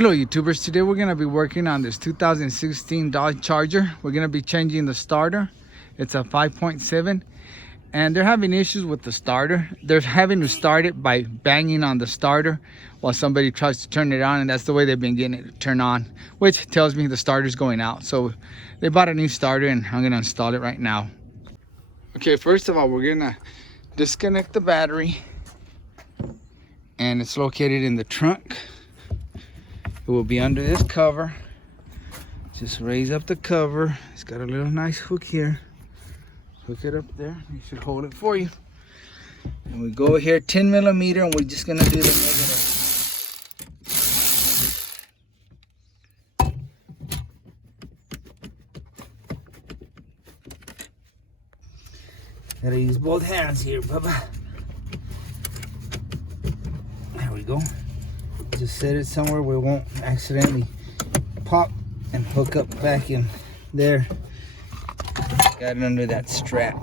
Hello YouTubers, today we're going to be working on this 2016 Dodge Charger. We're going to be changing the starter. It's a 5.7 and they're having issues with the starter. They're having to start it by banging on the starter while somebody tries to turn it on, and that's the way they've been getting it to turn on, which tells me the starter's going out. So they bought a new starter and I'm going to install it right now. Okay, first of all, we're going to disconnect the battery, and it's located in the trunk. It will be under this cover. Just raise up the cover. It's got a little nice hook here. Hook it up there. You should hold it for you. And we go here 10 millimeter, and we're just gonna do the negative. Gotta use both hands here, Bubba. There we go. Just set it somewhere where it won't accidentally pop and hook up back in there. Got it under that strap.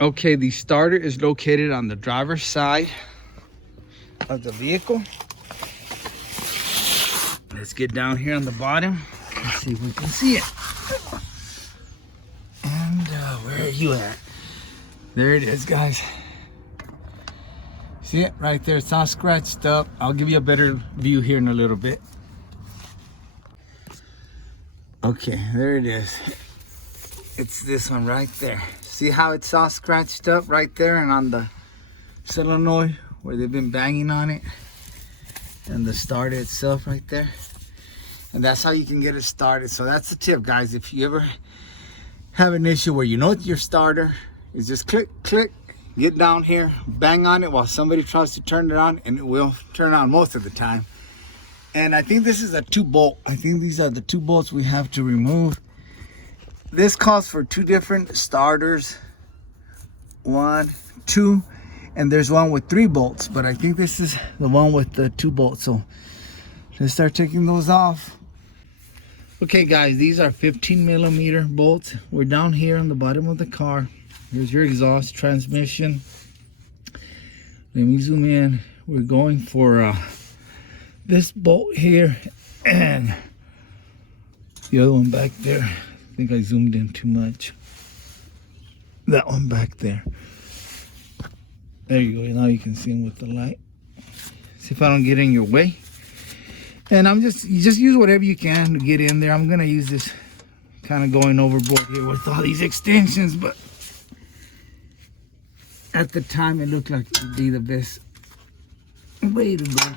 Okay, the starter is located on the driver's side of the vehicle. Let's get down here on the bottom. Let's see if we can see it. And where are you at? There it is, guys. See it right there? It's all scratched up. I'll give you a better view here in a little bit. Okay, there it is. It's this one right there. See how it's all scratched up right there and on the solenoid where they've been banging on it, and the starter itself right there. And that's how you can get it started. So that's the tip, guys. If you ever have an issue where you know your starter is just click, click, get down here, bang on it while somebody tries to turn it on, and it will turn on most of the time. And I think this is a 2-bolt. I think these are the 2 bolts we have to remove. This calls for 2 different starters. 1, 2, and there's one with 3 bolts, but I think this is the one with the 2 bolts. So let's start taking those off. Okay guys, these are 15 millimeter bolts. We're down here on the bottom of the car. Here's your exhaust, transmission. Let me zoom in. We're going for this bolt here and the other one back there. I think I zoomed in too much. That one back there. There you go. Now you can see them with the light. See if I don't get in your way. And you just use whatever you can to get in there. I'm gonna use this kind of going overboard here with all these extensions, but at the time, it looked like it would be the best way to go.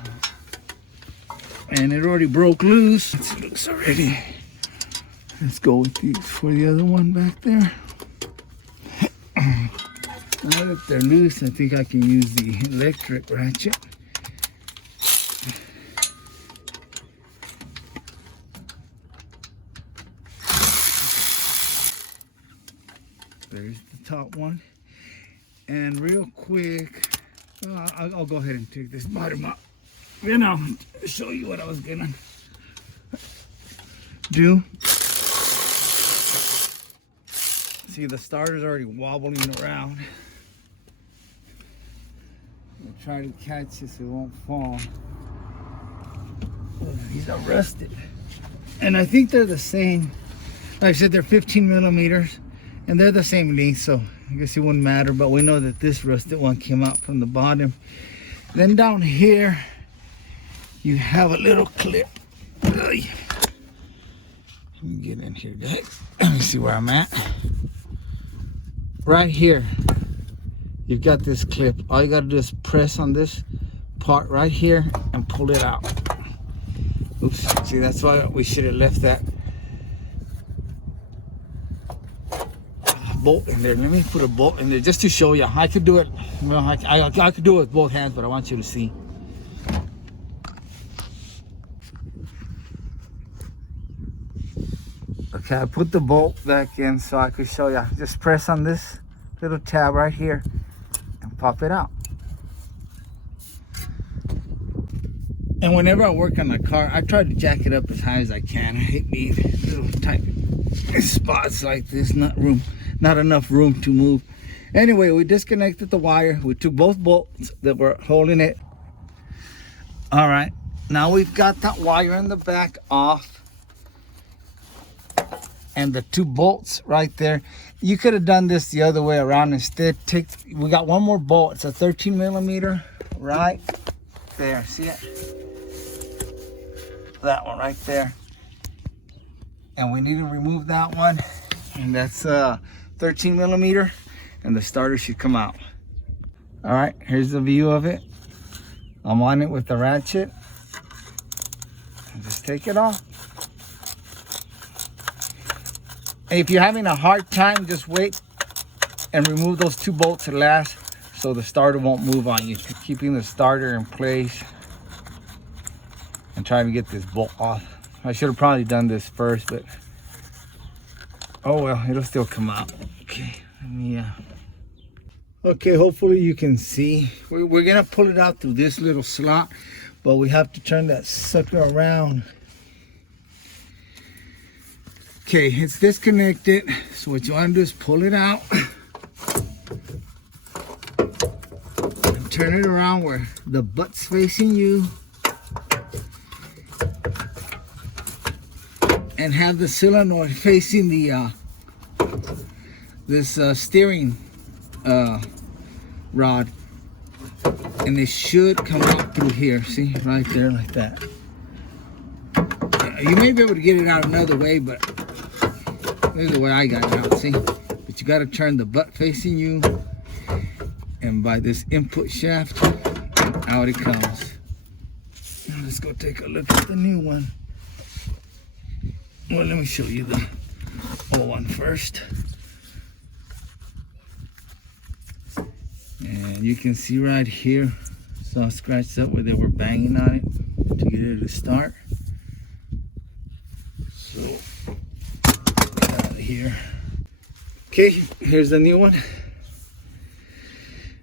And it already broke loose. It looks already. Let's go with these for the other one back there. Now that they're loose, I think I can use the electric ratchet. There's the top one. And real quick, I'll go ahead and take this bottom up. Then I'll show you what I was gonna do. See, the starter's already wobbling around. I'll try to catch it so it won't fall. Oh, these are rusted. And I think they're the same. Like I said, they're 15 millimeters. And they're the same length, so I guess it wouldn't matter, but we know that this rusted one came out from the bottom. Then down here, you have a little clip. Let me get in here, guys. Let me see where I'm at. Right here, you've got this clip. All you gotta do is press on this part right here and pull it out. Oops, see, that's why we should have left that bolt in there. Let me put a bolt in there just to show you. I could do it. Well, I could do it with both hands, but I want you to see. Okay, I put the bolt back in so I could show you. Just press on this little tab right here and pop it out. And whenever I work on the car, I try to jack it up as high as I can. I hate being little tight spots like this. Not enough room to move. Anyway, we disconnected the wire. We took both bolts that were holding it. All right, Now we've got that wire in the back off. And the 2 bolts right there. You could have done this the other way around. Instead, we got one more bolt. It's a 13 millimeter right there. See it? That one right there. And we need to remove that one. And that's 13 millimeter. And the starter should come out. All right, here's the view of it. I'm on it with the ratchet. And just take it off. And if you're having a hard time, just wait and remove those 2 bolts last so the starter won't move on you. Keeping the starter in place and trying to get this bolt off. I should have probably done this first, but oh well, it'll still come out. Okay, let me okay, hopefully you can see. We're gonna pull it out through this little slot, but we have to turn that sucker around. Okay, it's disconnected. So what you want to do is pull it out and turn it around where the butt's facing you, and have the solenoid facing the this steering rod, and it should come out through here. See, right there, like that. You may be able to get it out another way, but this is the way I got it out, see? But you got to turn the butt facing you, and by this input shaft, and out it comes. Now let's go take a look at the new one. Well, let me show you the old one first. And you can see right here, it's all scratched up where they were banging on it to get it to start. So, get out of here. Okay, here's the new one.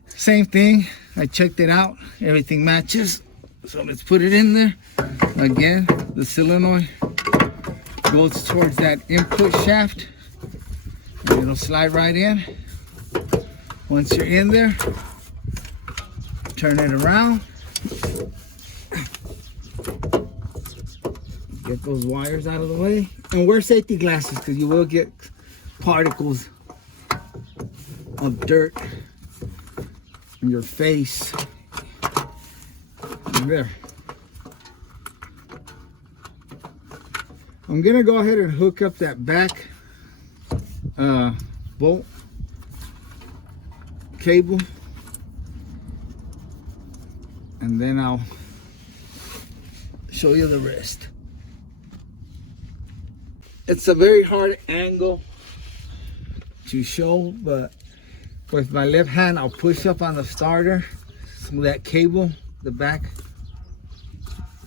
Same thing, I checked it out, everything matches. So let's put it in there. Again, the solenoid goes towards that input shaft, and it'll slide right in. Once you're in there, turn it around. Get those wires out of the way. And wear safety glasses because you will get particles of dirt in your face. There. I'm gonna go ahead and hook up that back bolt cable, and then I'll show you the rest. It's a very hard angle to show, but with my left hand I'll push up on the starter so that cable, the back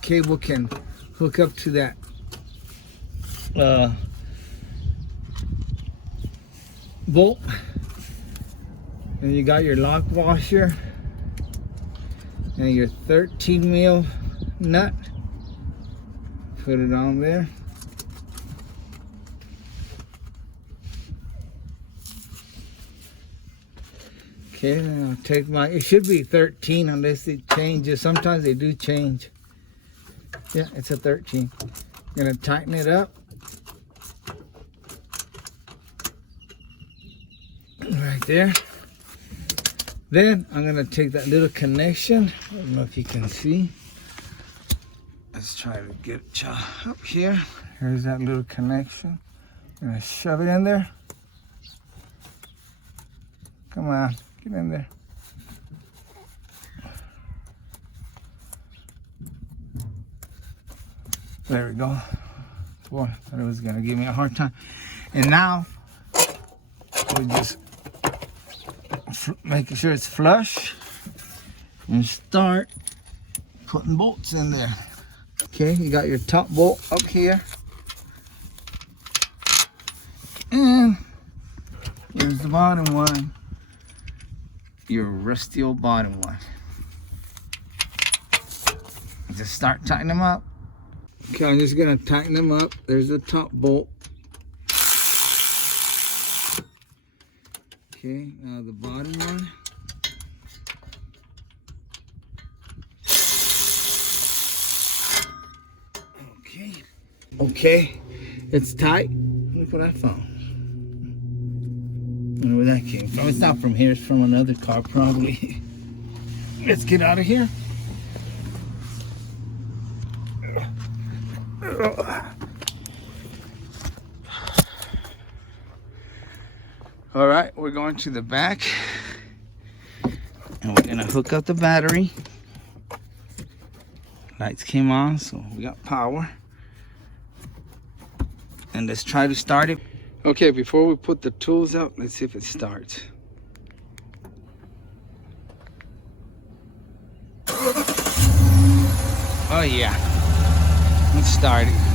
cable, can hook up to that bolt. And you got your lock washer and your 13 mil nut. Put it on there. Okay, I'll take my, it should be 13 unless it changes. Sometimes they do change. Yeah, it's a 13. I'm gonna tighten it up. Right there. Then I'm gonna take that little connection. I don't know if you can see. Let's try to get it up here. Here's that little connection. I'm gonna shove it in there. Come on, get in there. There we go. Boy, I thought it was gonna give me a hard time. And now we just making sure it's flush and start putting bolts in there. Okay, you got your top bolt up here, and here's the bottom one, your rusty old bottom one. Just start tightening them up. Okay, I'm just gonna tighten them up. There's the top bolt. Okay, now the bottom one. Okay, it's tight. Look what I found. I don't know where that came from. It's not from here, it's from another car probably. Let's get out of here. All right, we're going to the back and we're gonna hook up the battery. Lights came on, so we got power. And let's try to start it. Okay, before we put the tools up, let's see if it starts. Oh yeah, let's start it.